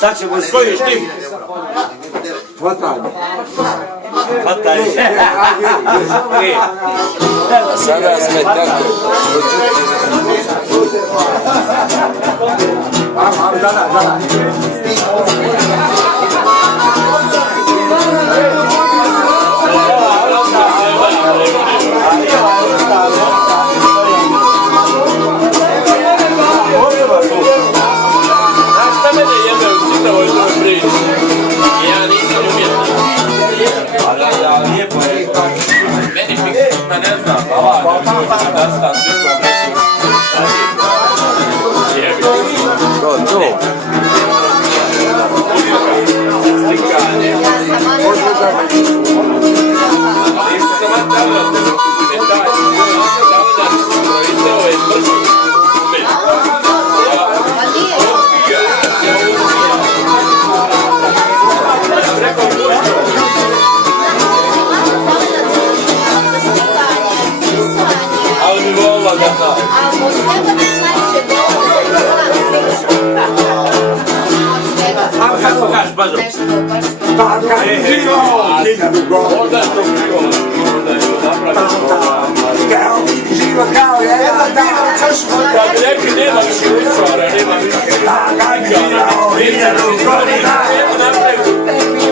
Sad ćemo svoji štim. Fatalno. Fatalno. Sada sme tako. Živa kao jedna dana čošku. Kad bi rekli nema više uličara, nema više.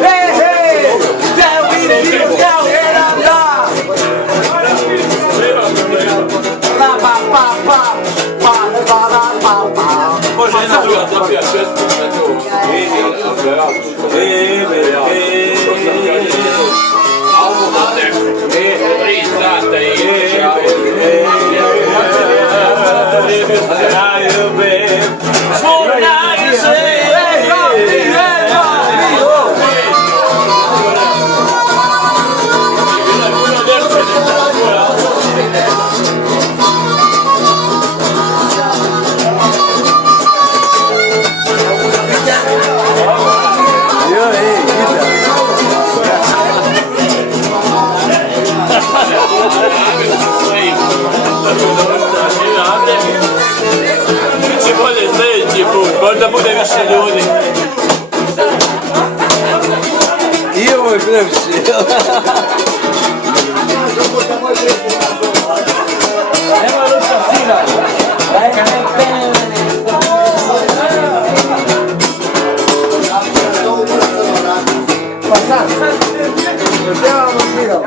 Hej, hej, da vidim živa kao jedan dan. Pa, pa, pa, pa, pa, pa, pa, pa, pa. Može jedna druga zapija često na to. A ovo da nešto. 3 sata i biće bolje sljedeći put, možda bude više ljudi. I ovo je previše. Nema ruča sina. Daj ga ne pene. Pa sad, trebamo smirao.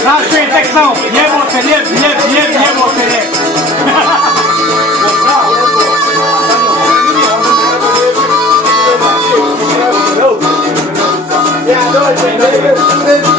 Znaš što je tek samo, jebote lijep, jebote lijep. Ja dođem,